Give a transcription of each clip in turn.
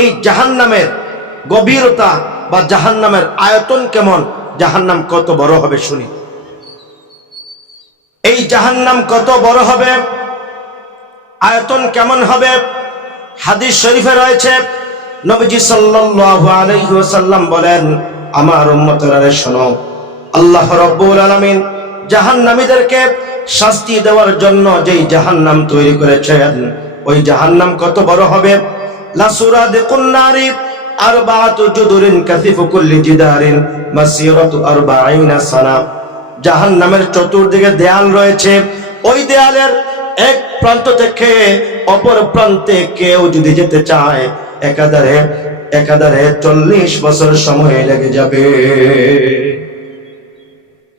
এই জাহান্নামের গভীরতা বা জাহান্নামের আয়তন কেমন? জাহান্নাম কত বড় হবে শুনি। এই জাহান্নাম কত বড় হবে? আয়তন কেমন হবে? হাদিস শরীফে রয়েছে, নবীজি ওয়াসাল্লাম বলেন, আমার উম্মতরা শোনো, আল্লাহ রাব্বুল আলামিন জাহান্নামীদেরকে শাস্তি দেওয়ার জন্য যেই জাহান্নাম তৈরি করেছেন, ওই জাহান্নাম কত বড় হবে? জাহান্নামের ওই দেয়ালের এক প্রান্ত থেকে অপর প্রান্তে কেউ যেতে চায়, একাধারে একাধারে চল্লিশ বছর সময় লেগে যাবে।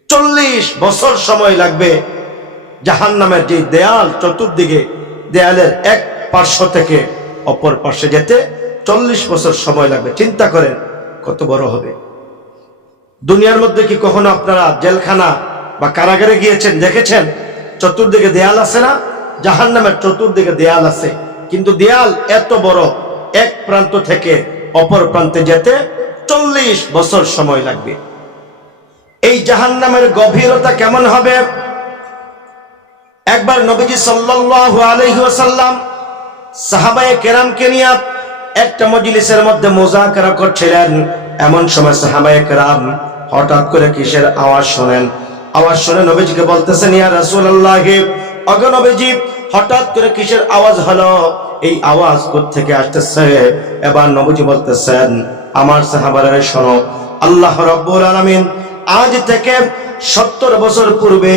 চল্লিশ বছর সময় লাগবে জাহান নামের যে দেয়াল চতুর্দিকে, দেয়ালের এক পার্শ্ব থেকে। অপর পার্শ্বে যেতে চল্লিশ বছর সময় লাগবে। চিন্তা করেন, কত বড় হবে। দুনিয়ার মধ্যে কি কখনো আপনারা জেলখানা বা কারাগারে গিয়েছেন, দেখেছেন? চতুর্দিকে দেয়াল আছে না? জাহান নামের চতুর্দিকে দেয়াল আছে। কিন্তু দেয়াল এত বড়, এক প্রান্ত থেকে অপর প্রান্তে যেতে চল্লিশ বছর সময় লাগবে। এই জাহান নামের গভীরতা কেমন হবে? একবার নবীজি সাল্লাল্লাহু আলাইহি ওয়াসাল্লাম সাহাবায়ে কেরামকে নিয়ে একটা মজলিসের মধ্যে মোজাকারা করছিলেন। এমন সময় সাহাবায়ে কেরাম হঠাৎ করে কিসের আওয়াজ শোনেন? আওয়াজ শুনে নবীজিকে বলতেছেন, ইয়া রাসূলুল্লাহ, অগ নবীজি, হঠাৎ করে কিসের আওয়াজ হলো? এই আওয়াজ থেকে আসতেছে? এবার নবীজি বলতেছেন, আমার সাহাবারা শোনো, আল্লাহ রাব্বুল আলামিন আজ থেকে সত্তর বছর পূর্বে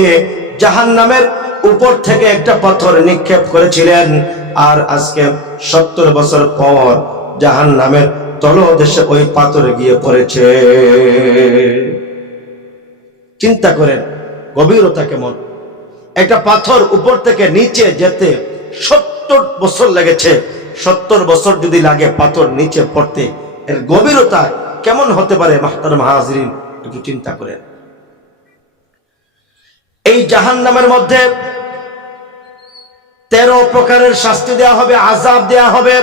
জাহান নামের উপর থেকে একটা পাথর নিক্ষেপ করেছিলেন। আর আজকে সত্তর বছর পর জাহান নামের তলদেশে ওই পাথর গিয়ে পড়েছে। চিন্তা করেন, গভীরতা কেমন? একটা পাথর উপর থেকে নিচে যেতে সত্তর বছর লেগেছে। সত্তর বছর যদি লাগে পাথর নিচে পড়তে, এর গভীরতা কেমন হতে পারে মাহতার মাহাজরিন একটু চিন্তা করেন। এই জাহান নামের মধ্যে তেরো প্রকারের শাস্তি দেওয়া হবে আজাব দেওয়া হবে।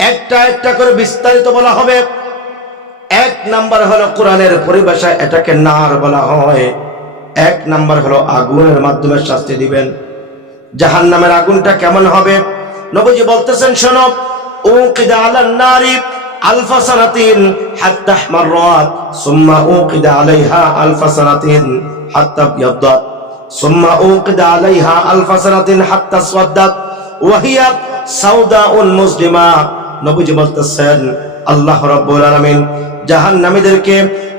একটা একটা করে বিস্তারিত বলা হবে। এক নাম্বার হলো কোরআনের পরিভাষায় এটাকে নার বলা হয়। এক নাম্বার হলো আগুনের মাধ্যমে শাস্তি দিবেন। জাহান নামের আগুনটা কেমন হবে? নবজি বলতেছেন, শোনো, উকিদা আলান নারী আলফা সানাতিন হাত্তা মাররাত সুম্মা উকিদা আলাইহা আলফা সানাতিন হাত্তা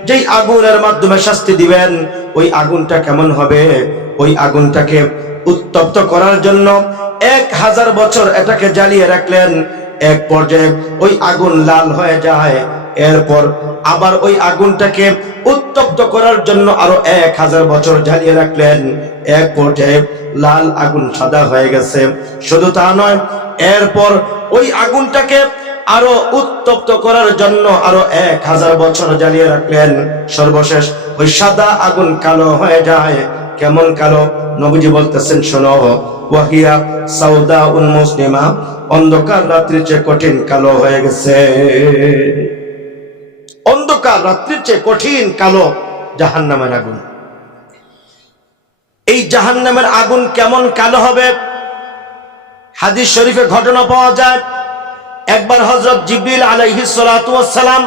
যেই আগুনের মাধ্যমে শাস্তি দিবেন, ওই আগুনটা কেমন হবে? ওই আগুনটাকে উত্তপ্ত করার জন্য এক হাজার বছর এটাকে জ্বালিয়ে রাখলেন। এক পর্যায়ে ওই আগুন লাল হয়ে যায় এরপর আবার ওই আগুনটাকে উত্তপ্ত করার জন্য আরও এক হাজার বছর জ্বালিয়ে রাখলেন। এক পর্যায়ে লাল আগুন সাদা হয়ে গেছে। শুধু তা নয়, এরপর ওই আগুনটাকে আরও উত্তপ্ত করার জন্য আরও এক হাজার বছর জ্বালিয়ে রাখলেন। সর্বশেষ ওই সাদা আগুন কালো হয়ে যায়। কেমন কালো? নবীজি বলতেছেন, শোনো, ওয়াহিয়া সাউদা উন মুসলিমা, অন্ধকার রাত্রির চেয়ে কঠিন কালো হয়ে গেছে। অন্ধকার রাত্রির চেয়ে কঠিন কালো জাহান্নামের আগুন। এই জাহান্নামের আগুন কেমন কালো হবে? হাদিস শরীফে ঘটনা পাওয়া যায়, একবার হজরত জিবরিল আলাইহি সালাম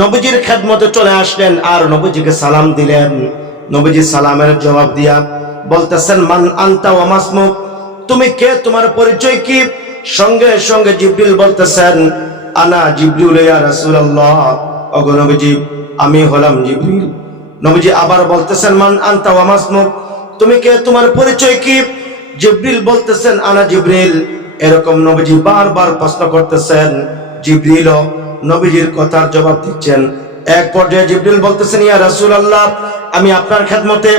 নবীজির খেদমতে চলে আসলেন আর নবীজিকে সালাম দিলেন। নবীজি সালামের জবাব দিয়া বলতেছেন, মান আনতা ওয়ামাসমুক তুমি কে? তোমার পরিচয় কি? সঙ্গে সঙ্গে জিবরিল বলতেছেন, আনা জিবরিল ইয়া রাসূলুল্লাহ। ওগো আমি হলাম জিবরিল। নবীজি আবার বলতেছেন, মান আনতা ওয়ামাসমুক তুমি কে? তোমার পরিচয় কি? জিবরিল বলতেছেন, আনা জিবরিল। এরকম নবীজি বারবার প্রশ্ন করতেছেন জিবরিল নবীজির কথার জবাব দিচ্ছেন। এক পর্যায়ে জিবরিল বলতেছেন, ইয়া রাসূলুল্লাহ, আমি আপনার খেদমতে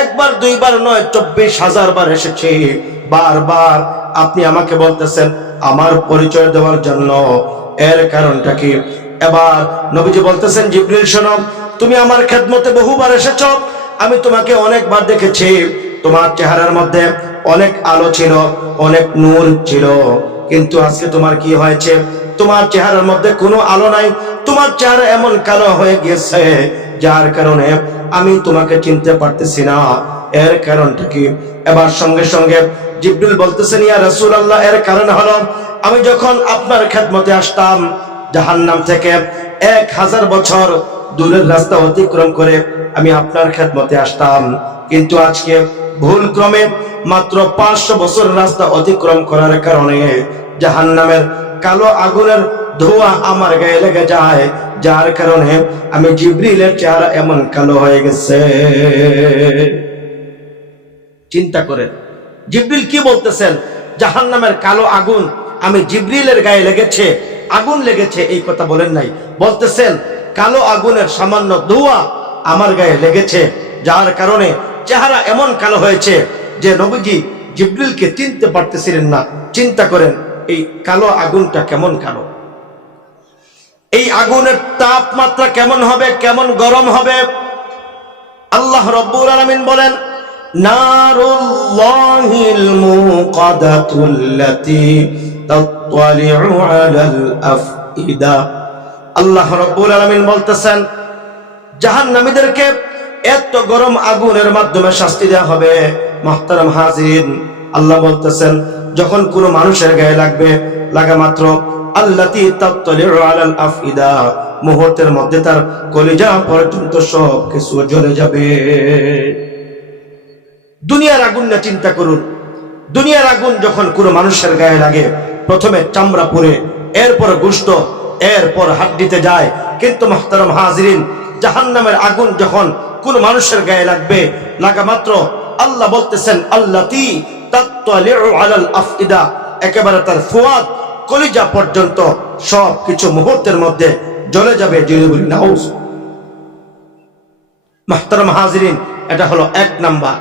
একবার, দুইবার নয়, চব্বিশ হাজার বার এসেছি। বারবার আপনি আমাকে বলতেছেন, আমার পরিচয় দেওয়ার জন্য। এর কারণটা কি? এবার নবীজি বলতেছেন, জিবরিল, শোনো, তুমি আমার খেদমতে বহুবার এসেছ। আমি তোমাকে অনেকবার দেখেছি। তোমার চেহারার মধ্যে অনেক আলো ছিল, অনেক নূর ছিল। কিন্তু আজকে তোমার কি হয়েছে? তোমার চেহারার মধ্যে কোনো আলো নাই। তোমার চেহারা এমন কালো হয়ে গেছে যার কারণে আমি তোমাকে চিনতে পারতেছি না। এর কারণটা কি? এবার সঙ্গে সঙ্গে জিব্রিল বলতেছেন, ইয়া রাসূলুল্লাহ, এর কারণ হলো, আমি যখন আপনার খেদমতে আসতাম জাহান্নাম থেকে এক হাজার বছর দূরের রাস্তা অতিক্রম করে আমি আপনার খেদমতে আসতাম। কিন্তু আজকে ভুল ক্রমে মাত্র পাঁচশো বছর রাস্তা অতিক্রম করার কারণে জাহান্নামের কালো আগুনের ধোঁয়া আমার গায়ে লেগে যায়। যার কারণে আমি জিব্রিলের চেহারা এমন কালো হয়ে গেছে। চিন্তা করেন, জিব্রিল কি বলতেছেন? জাহান্নামের কালো আগুন আমি জিব্রিলের গায়ে লেগেছে। আগুন লেগেছে, এই কথা বলেন নাই। বলতেছেন, কালো আগুনের সামান্য ধোঁয়া আমার গায়ে লেগেছে, যার কারণে চেহারা এমন কালো হয়েছে যে নবীজি জিব্রিলকে চিনতে পারতেছিলেন না। চিন্তা করেন, এই কালো আগুনটা কেমন কালো? এই আগুনের তাপমাত্রা কেমন হবে, কেমন গরম হবে? আল্লাহ রব্বুল আলামিন বলেন, নারুল্লাহিল মুকাদাতুল্লাতী আল্লাহ বলতেছেন এত গরম আগুনের মাধ্যমে শাস্তি দেওয়া হবে, মুহতারাম হাজিরিন। আল্লাহ বলতেছেন, যখন কোনো মানুষের গায়ে লাগবে, লাগা মাত্র, আল্লাতি তাত্তালিউ আলাল আফইদা, মুহূর্তের মধ্যে তার কলিজা পর্যন্ত সব কিছু জ্বলে যাবে। দুনিয়ার আগুন না চিন্তা করুন। দুনিয়ার আগুন যখন কোনো মানুষের গায়ে লাগে প্রথমে চামড়া পুড়ে এরপর গুস্ত এরপর হাড্ডিতে যায়। কিন্তু মোহতারম হাজরিন, জাহান্নামের আগুন যখন কোন মানুষের গায়ে লাগবে লাগা মাত্র আল্লাহ বলতেছেন, আল্লাতি তাত্তালিউ আলাল একেবারে তার ফুয়াদ কলিজা পর্যন্ত সব কিছু মুহূর্তের মধ্যে জ্বলে যাবে জুড়ে বলি, নাউজ। মাহতারাম হাজরিন, এটা হলো এক নাম্বার।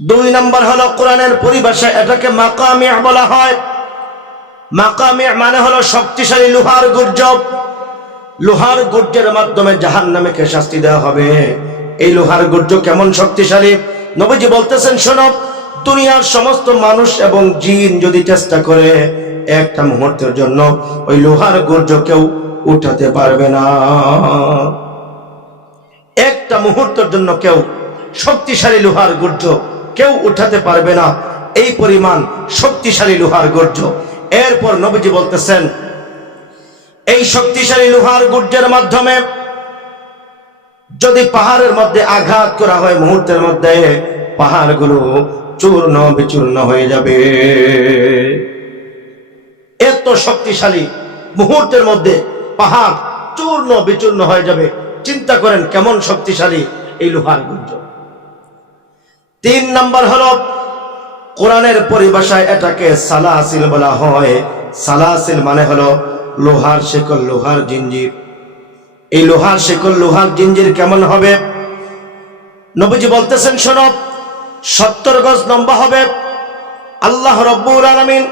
দুই নাম্বার হলো কোরআনের পরিভাষায় এটাকে মাকামি বলা হয়। মাকামি মানে হলো শক্তিশালী লোহার গুর্জব। লোহার গুর্জের মাধ্যমে জাহান নামেকে শাস্তি দেওয়া হবে। এই লোহার গুর্জ কেমন শক্তিশালী? নবীজি বলতেছেন, শোনো, দুনিয়ার সমস্ত মানুষ এবং জিন যদি চেষ্টা করে একটা মুহূর্তের জন্য, ওই লোহার গুর্জ কেউ উঠাতে পারবে না। একটা মুহূর্তের জন্য কেউ শক্তিশালী লোহার গুর্জ কেউ উঠাতে পারবে না। এই পরিমাণ শক্তিশালী লোহার গর্জ। এরপর নবীজি বলতেছেন, এই শক্তিশালী লোহার গুর্জের মাধ্যমে যদি পাহাড়ের মধ্যে আঘাত করা হয়, মুহূর্তের মধ্যে পাহাড়গুলো চূর্ণ বিচূর্ণ হয়ে যাবে। এত শক্তিশালী মুহূর্তের মধ্যে পাহাড় চূর্ণ বিচূর্ণ হয়ে যাবে। চিন্তা করেন কেমন শক্তিশালী এই লোহার গুর্জ। তিন নাম্বার হলো, কোরআনের পরিভাষায় এটাকে সালাসিল বলা হয়। সালাসিল মানে হলো লোহার শেকল, লোহার জিঞ্জির। এই লোহার শেকল, লোহার জিঞ্জির কেমন হবে? নবীজি বলতেছেন, শোনো, সত্তর গজ লম্বা হবে। আল্লাহ রব্বুল আলমিন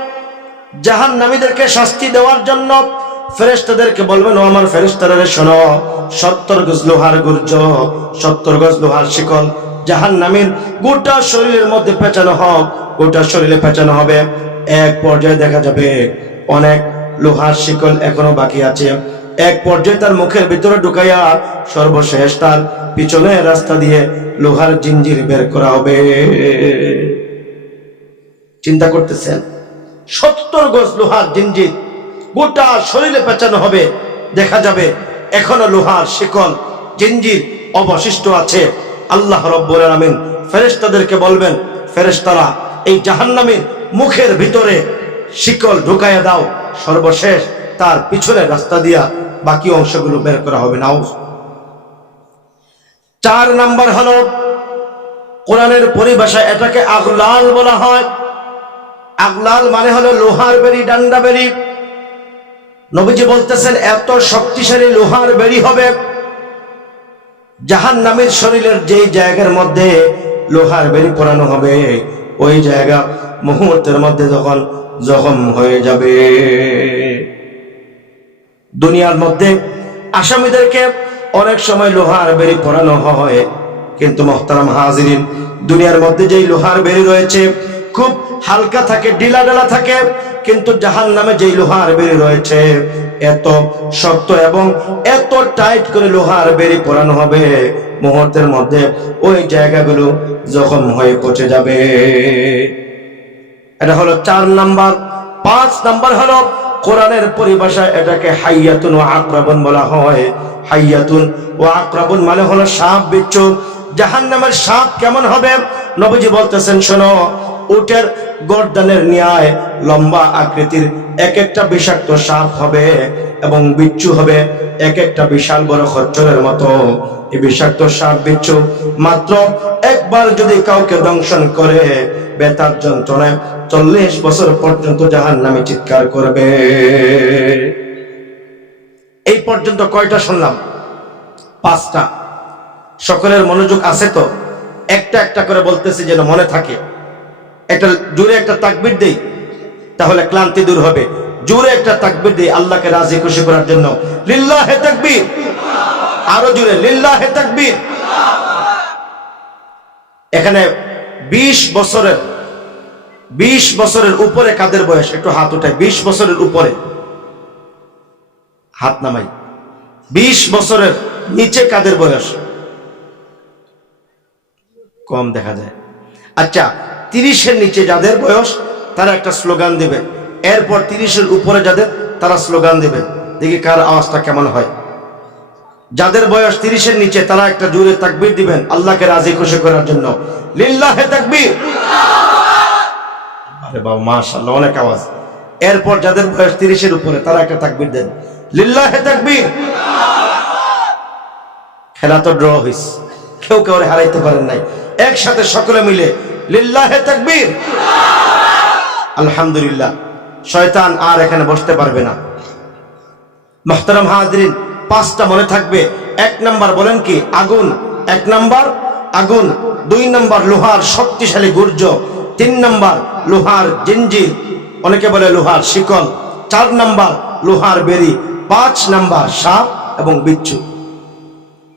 জাহান নামীদেরকে শাস্তি দেওয়ার জন্য ফেরেস্তাদেরকে বলবেন, ও আমার ফেরেস্তারা শোনো, সত্তর গজ লোহার গুর্জ, সত্তর গজ লোহার শিকল জাহান নামের গোটা শরীরের মধ্যে পেঁচানো হোক, গোটা শরীরে পেঁচানো হবে। এক পর্যায়ে দেখা যাবে অনেক লোহার শিকল এখনও বাকি আছে। এক পর্যায়ে তার মুখের ভিতরে ঢুকাইয়া সর্বশেষ তার পিছনে রাস্তা দিয়ে লোহার জিঞ্জির বের করা হবে। চিন্তা করতেছেন? সত্তর গজ লোহার জিঞ্জির গোটা শরীরে পেঁচানো হবে। দেখা যাবে এখনও লোহার শিকল, জিঞ্জির অবশিষ্ট আছে। আল্লাহ রব্বুল আলামিন ফেরেশতাদেরকে বলবেন, ফেরেশতারা, এই জাহান্নামের মুখের ভিতরে শিকল ঢুকাইয়া দাও, সর্বশেষ তার পিছনে রাস্তা দিয়া বাকি অংশগুলো বের করা হবে। নাও চার নাম্বার হলো, কোরআনের পরিভাষায় এটাকে আগলাল বলা হয়। আগলাল মানে হলো লোহার বেরি ডান্ডা বেরি নবীজি বলতেছেন, এত শক্তিশালী লোহার বেরি হবে জাহান নামের শরীরের যেই জায়গার মধ্যে লোহার বেরি পরানো হবে, ওই জায়গা মুহূর্তের মধ্যে যখন জখম হয়ে যাবে। দুনিয়ার মধ্যে আসামিদেরকে অনেক সময় লোহার বেরি পরানো হয়, কিন্তু মোহতারাম হাজিরিন, দুনিয়ার মধ্যে যেই লোহার বেরি রয়েছে খুব হালকা থাকে ডিলা ডালা থাকে, কিন্তু জাহান নামে যেই লোহার বেরি রয়েছে, এত শক্ত এবং এত টাইট করে লোহার বেরি পরানো হবে, মুহূর্তের মধ্যে ওই জায়গাগুলো জখম হয়ে পচে যাবে। এটা হলো চার নাম্বার। পাঁচ নাম্বার হলো কোরআনের পরিভাষায় এটাকে হাইয়াতুন ও আক্রাবন বলা হয়। হাইয়াতুন ও আক্রাবন মানে হলো সাপ, বিচ্ছু। জাহান নামের সাপ কেমন হবে? নবীজি বলতেছেন, শোনো উটের গর্দানের ন্যায় লম্বা আকৃতির এক একটা বিষাক্ত সাপ হবে এবং বিচ্ছু হবে এক একটা বিশাল বড় খচ্চরের মতো। এই বিষাক্ত সাপ বিচ্ছু মাত্র একবার যদি কাউকে দংশন করে, বেতার যন্ত্রণায় চল্লিশ বছর পর্যন্ত জাহান নামে চিৎকার করবে। এই পর্যন্ত কয়টা শুনলাম? পাঁচটা। সকলের মনোযোগ আছে তো? একটা একটা করে বলতেছি যেন মনে থাকে। একটা জোরে একটা তাকবির দেই, তাহলে ক্লান্তি দূর হবে। জোরে একটা তাকবির দেই, আল্লাহকে রাজি, খুশি করার জন্য। লিল্লাহ হে তাকবীর। আরও জোরে, লিল্লাহ হে তাকবীর। এখানে ২০ বছরের ২০ বছরের উপরে কাদের বয়স? একটু হাত উঠায় ২০ বছরের উপরে। হাত নামাই। ২০ বছরের নিচে কাদের বয়স? কম দেখা যায়। আচ্ছা তিরিশের নিচে যাদের বয়স, তারা একটা স্লোগান দেবে। এরপর তিরিশের উপরে যাদের, তারা স্লোগান দেবে। দেখি কার আওয়াজটা কেমন হয়। যাদের বয়স তিরিশের নিচে, তারা একটা জোরে তাকবির দিবেন, আল্লাহকে রাজি, খুশি করার জন্য। লিল্লাহে তাকবীর! আরে বাবা, মাশাআল্লাহ, অনেক আওয়াজ। এরপর যাদের বয়স তিরিশের উপরে, তারা একটা তাকবির দেন। লিল্লাহে তাকবীর! খেলা তো ড্র হইস। কেউ কেউ হারাইতে পারেন নাই। একসাথে সকলে মিলে লিল্লাহে তাকবীর। আলহামদুলিল্লাহ। শয়তান আর এখানে বসতে পারবে না। মাহতারাম হাজরিন, পাঁচটা মনে থাকবে। এক নাম্বার বলেন কি? আগুন। এক নাম্বার আগুন। দুই নাম্বার লোহার শক্তিশালী গুর্জ। তিন নাম্বার লোহার জিঞ্জির। অনেকে বলে লোহার শিকল। চার নাম্বার লোহার বেরি। পাঁচ নাম্বার সাপ এবং বিচ্ছু।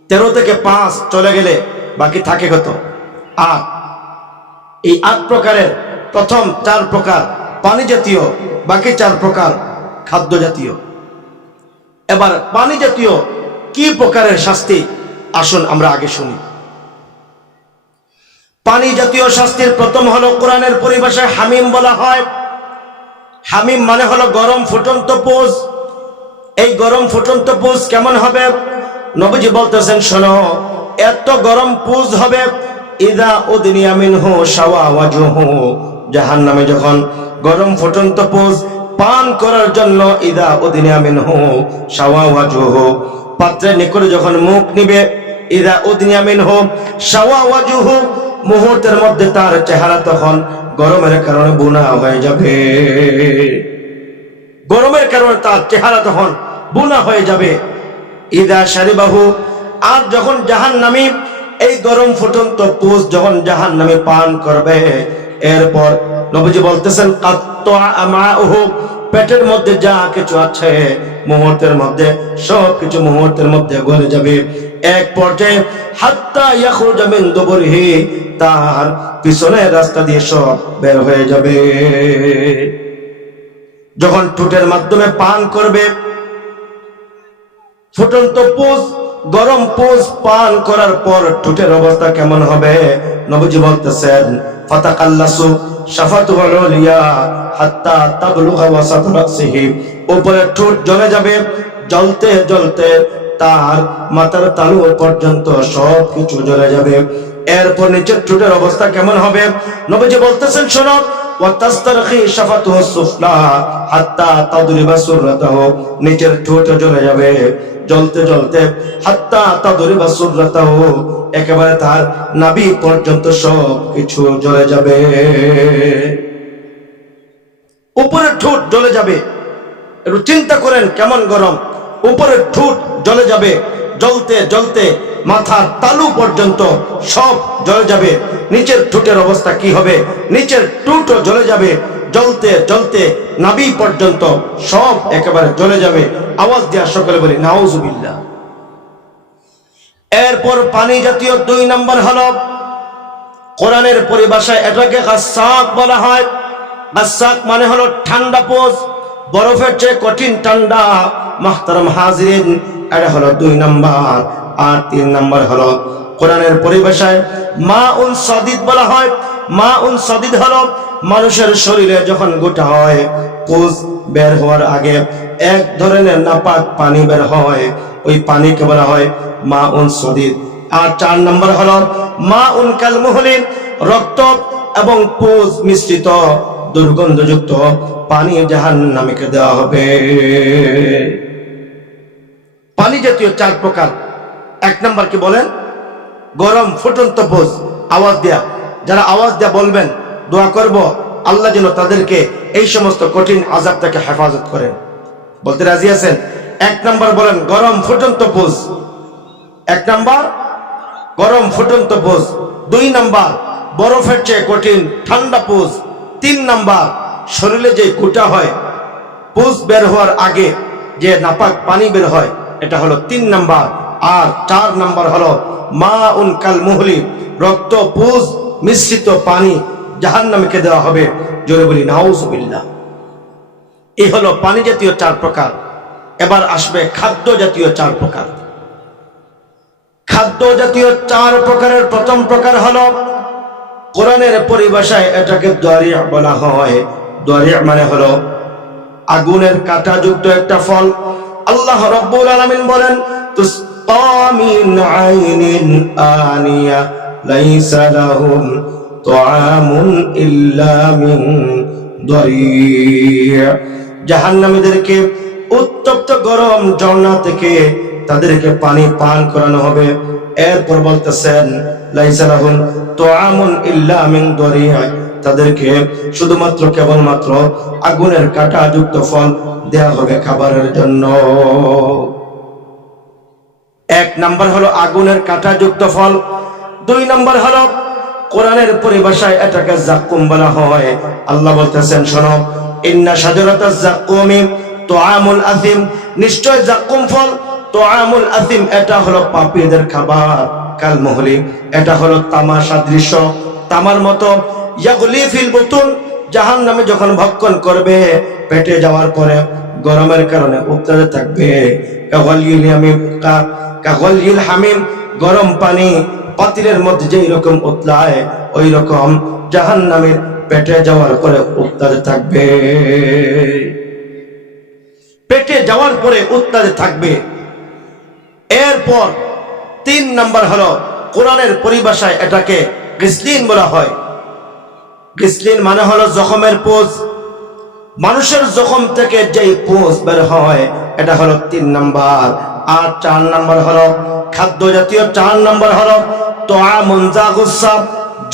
তেরো থেকে পাঁচ চলে গেলে বাকি থাকে কত? আট। এই আট প্রকারের, প্রথম চার প্রকার, পানি জাতীয়, বাকি চার প্রকার খাদ্য জাতীয়। এবার পানি জাতীয় কি প্রকারের শাস্তি? আসুন আমরা আগে শুনি। পানি জাতীয় শাস্তির প্রথম হলো কোরআনের পরিভাষায় হামিম বলা হয়। হামিম মানে হলো গরম ফুটন্ত পোষ এই গরম ফুটন্ত পোষ কেমন হবে? নবীজি বলতেছেন, শোনো, এত গরম পুজ হবে ইদা উদনিয়া মিনহু শাওয়া ওয়াজহু। জাহান্নামে যখন গরম ফুটন্ত পোষ পান করার জন্য ইদা উদনিয়া মিনহু শাওয়া ওয়াজহু। পাত্রের নিকটে যখন মুখ নিবে, ইদা উদনিয়া মিনহু শাওয়া ওয়াজহু। মুহূর্তের মধ্যে তার চেহারা তখন গরমের কারণে বুনা হয়ে যাবে। গরমের কারণে তার চেহারা তখন বুনা হয়ে যাবে। ইদা সারিবাহু। আর যখন জাহান নামি এই গরম ফুটন্ত পুষ যখন জাহান নামে পান করবে, এরপর নবীজি বলতেছেন পেটের মধ্যে যা কিছু আছে, মুহূর্তের মধ্যে সব কিছু মুহূর্তের মধ্যে গলে যাবে। এক পর্যায়ে, হাত্তা ইয়াখরুজা মিন দুবুরিহি তার পিছনের রাস্তা দিয়ে সব বের হয়ে যাবে। যখন ঠোঁটের মাধ্যমে পান করবে, ফুটন্ত পোষ গরম পোষ পান করার পর ঠোঁটের অবস্থা কেমন হবে? নবজি বলতেছেন ঠোঁট জ্বলে যাবে তার মাথার তালু পর্যন্ত জ্বলে যাবে। এরপর নিচের ঠোঁটের অবস্থা কেমন হবে? নবীজি বলতেছেন, শোনো ওয়াতাস্তারখি শাফাতুহু সুফলা হাত্তা তাদরিবা সুররাতাহু, নিচের ঠোঁট জ্বলে যাবে, জ্বলতে জ্বলতে হাত্তা তাদরিবা একেবারে তার নাভি পর্যন্ত সব কিছু জ্বলে যাবে। উপরের ঠোঁট জ্বলে যাবে, একটু চিন্তা করেন কেমন গরম, উপরের ঠোঁট জ্বলে যাবে জ্বলতে জ্বলতে মাথার তালু পর্যন্ত সব জ্বলে যাবে। নিচের ঠোঁটের অবস্থা কি হবে? নিচের ঠোঁটও জ্বলে যাবে। জ্বলতে জ্বলতে নাভি পর্যন্ত সব একেবারে জ্বলে যাবে। আওয়াজ দেওয়া সকলে বলি, নাউজুবিল্লাহ। এরপর পানি জাতীয় দুই নম্বর হল কোরআনের পরিভাষায় এটাকে গাসাক বলা হয়। গাসাক মানে হলো ঠান্ডা পোষ বরফের চেয়ে কঠিন ঠান্ডা। মাহতারাম হাজিরিন এটা হলো দুই নাম্বার, আর তিন নাম্বার হলো কোরআনের পরিভাষায় মা উন সাদিদ বলা হয়। মা উন সাদিদ হলো মানুষের শরীরে যখন গোটা হয়, পুজ বের হওয়ার আগে এক ধরনের নাপাক পানি বের হয়, ওই পানিকে বলা হয় মা উন সদিদ। আর চার নম্বর হলো মা উন কাল মুহলিন রক্ত এবং পুজ মিশ্রিত, দুর্গন্ধযুক্ত পানি জাহান নামীকে দেওয়া হবে। জাতীয় চার প্রকার। এক নম্বর কি বলেন? গরম, ফুটন্ত পোষ আওয়াজ দেয়া। যারা আওয়াজ দেয়া বলবেন, দোয়া করব, আল্লাহ যেন তাদেরকে এই সমস্ত কঠিন আজাব থেকে হেফাজত করেন। বলতে রাজি আছেন? এক নাম্বার বলেন, গরম, ফুটন্ত পোষ এক নাম্বার, গরম, ফুটন্ত পোষ দুই নাম্বার, বরফের চেয়ে কঠিন, ঠান্ডা পোষ তিন নাম্বার, শরীরে যে কুটা হয় পোষ বের হওয়ার আগে যে নাপাক পানি বের হয় এটা হলো তিন নাম্বার। আর চার নাম্বার হলো মা উন কাল মুহলি, রক্ত, পুজ, মিশ্রিত পানি জাহান নামকে দেওয়া হবে। জোরে বলি, নাউজুবিল্লাহ। এই হলো পানি জাতীয় চার প্রকার। এবার আসবে খাদ্য জাতীয় চার প্রকার। খাদ্য জাতীয় চার প্রকারের প্রথম প্রকার হলো, কোরআনের পরিভাষায় এটাকে দরিয়া বলা হয়। দরিয়া মানে হলো আগুনের কাঁটাযুক্ত একটা ফল। আল্লাহ রব্বুল আলামিন বলেন ইল্লা উত্তপ্ত গরম থেকে তাদেরকে পানি পান করানো হবে। এরপর বলতেছেন, লাইসা লাহুম তুআমুন ইল্লা মিন দরিয়া। তাদেরকে শুধুমাত্র কেবলমাত্র আগুনের কাটা যুক্ত ফল দেয়া হবে খাবারের জন্য। এক নাম্বার হলো আগুনের কাটা যুক্ত ফল। দুই নাম্বার হলো কোরআনের পরিভাষায় এটাকে জাক্কুম বলা হয়। আল্লাহ বলতেছেন, শোনো, ইন্না সাজরাতা জাক্কুমি তুআমুল আসিম নিশ্চয় জাক্কুম ফল তুআমুল আসিম এটা হলো পাপীদের খাবার। কাল মহলি, এটা হলো তামা সাদৃশ্য তামার মতো ফিল জাহান নামে যখন ভক্ষণ করবে, পেটে যাওয়ার পরে গরমের কারণে উত্তাজে থাকবে। হামিম হামিম, গরম পানি পাতিলের মধ্যে যেই রকম উতলায়, ওই রকম জাহান নামের পেটে যাওয়ার পরে উত্তাজে থাকবে। পেটে যাওয়ার পরে উত্তাজে থাকবে। এরপর তিন নাম্বার হলো, কোরআনের পরিভাষায় এটাকে গ্রিসলিন বলা হয়। গ্রিসলিন মানে হলো জখমের পোজ। মানুষের জখম থেকে যেই পোজ বের হয়, এটা হলো তিন নাম্বার। আর চার নাম্বার হলো খাদ্য জাতীয় চার নাম্বার হলো তোয়া মঞ্জা গুসাব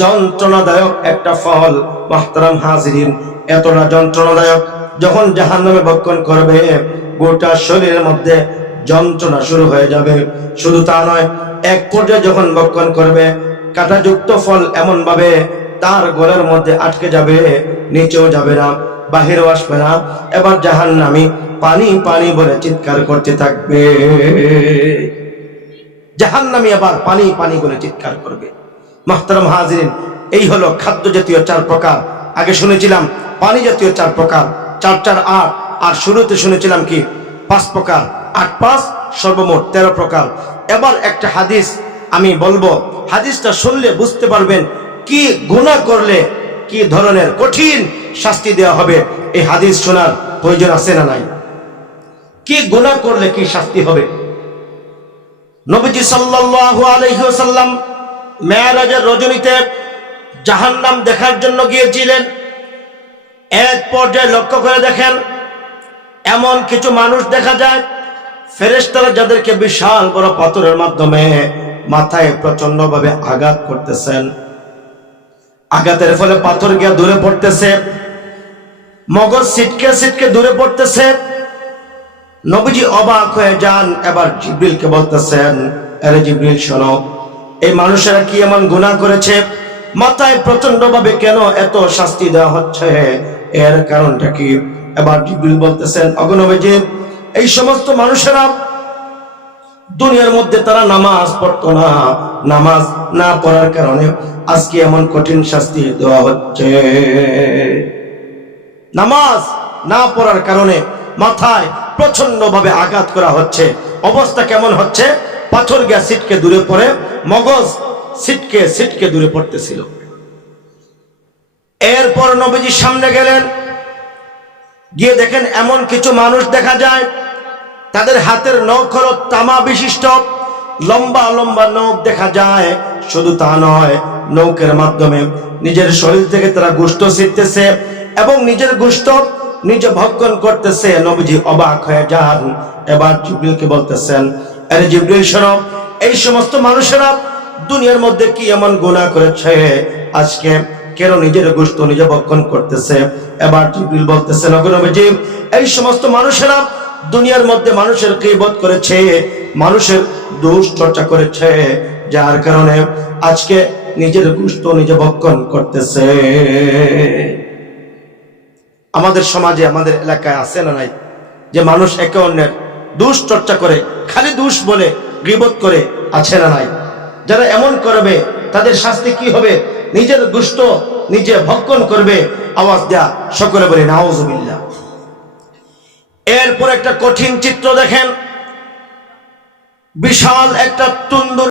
যন্ত্রণাদায়ক একটা ফল। মাহতারাম হাজিরিন, এতটা যন্ত্রণাদায়ক, যখন জাহান নামে ভক্ষণ করবে, গোটা শরীরের মধ্যে যন্ত্রণা শুরু হয়ে যাবে। শুধু তা নয়, এক পর্যায়ে যখন ভক্ষণ করবে, কাঁটাযুক্ত ফল এমন ভাবে তার গলার মধ্যে আটকে যাবে, নিচেও যাবে না, বাহিরেও আসবে না। এবার জাহান নামি পানি পানি বলে চিৎকার করতে থাকবে। জাহান নামি আবার পানি পানি বলে চিৎকার করবে। মাহতারাম হাজিরিন, এই হলো খাদ্য জাতীয় চার প্রকার। আগে শুনেছিলাম পানি জাতীয় চার প্রকার, চার চার আট, আর শুরুতে শুনেছিলাম কি পাঁচ প্রকার, আট পাঁচ, সর্বমোট তেরো প্রকার। এবার একটা হাদিস আমি বলব, হাদিসটা শুনলে বুঝতে পারবেন কি গুণা করলে কি ধরনের কঠিন শাস্তি দেওয়া হবে? এই হাদিস শোনার প্রয়োজন আছে না নাই? কি গুণা করলে কি শাস্তি হবে? নবীজি সাল্লাল্লাহু আলাইহি ওয়াসাল্লাম মেয়ারাজের রজনীতে জাহান্নাম দেখার জন্য গিয়েছিলেন। এক পর্যায়ে লক্ষ্য করে দেখেন, এমন কিছু মানুষ দেখা যায়, ফেরেশতারা যাদেরকে বিশাল বড় পাথরের মাধ্যমে মাথায় প্রচণ্ড ভাবে আঘাত করতেছেন। আঘাতের ফলে পাথর গিয়া দূরে পড়তেছে। মগজ সিটকে সিটকে দূরে পড়তেছে। নবীজি অবাক হয়ে যান। এবার জিব্রিলকে বলতেছেন, আরে জিব্রিল, শোনো, এই মানুষেরা কি এমন গুনাহ করেছে? মাথায় প্রচণ্ড ভাবে কেন এত শাস্তি দেওয়া হচ্ছে? এর কারণটা কি? এবার জিব্রিল বলতেছেন অগনবীজি এই সমস্ত মানুষেরা দুনিয়ার মধ্যে তারা নামাজ পড়তো না। নামাজ না পড়ার কারণে আজকে এমন কঠিন শাস্তি দেওয়া হচ্ছে। নামাজ না পড়ার কারণে মাথায় প্রচণ্ড ভাবে আঘাত করা হচ্ছে। অবস্থা কেমন হচ্ছে? পাথর গিয়া সিটকে দূরে পড়ে, মগজ সিটকে সিটকে দূরে পড়তেছিল। এরপর নবীজি সামনে গেলেন। গিয়ে দেখেন এমন কিছু মানুষ দেখা যায় তাদের হাতের নখ হলো তামা বিশিষ্ট। লম্বা লম্বা নখ দেখা যায়। শুধু তা নয় নৌকের মাধ্যমে নিজের শরীর থেকে তারা গুস্ত ছিটতেছে এবং নিজের গুস্ত নিজে ভক্ষণ করতেছে। নবীজি অবাক হয়ে যান। এবার জিব্রিলকে বলতেছেন, আরে জিব্রিল, শোনো, এই সমস্ত মানুষেরা দুনিয়ার মধ্যে কি এমন গুনাহ করেছে? আজকে কেন নিজের গোষ্ঠ নিজে ভক্ষণ করতেছে? এবার জিব্রিল বলতেছে নবী এই সমস্ত মানুষেরা দুনিয়ার মধ্যে মানুষের কিবত করেছে, মানুষের দোষ চর্চা করেছে, যার কারণে আজকে নিজের গোষ্ঠ নিজে ভক্ষণ করতেছে। আমাদের সমাজে, আমাদের এলাকায় আছে না নাই? যে মানুষ একে অন্যের দুষ চর্চা করে, খালি দুষ বলে গিবত করে, আছে না নাই? যারা এমন করবে, তাদের শাস্তি কি হবে? নিজের দুষ্ট, নিজে ভক্ষণ করবে, আওয়াজ দেয়া সকলে বলে, নাউজুবিল্লাহ। এরপর একটা কঠিন চিত্র দেখেন। বিশাল একটা তুন্দুর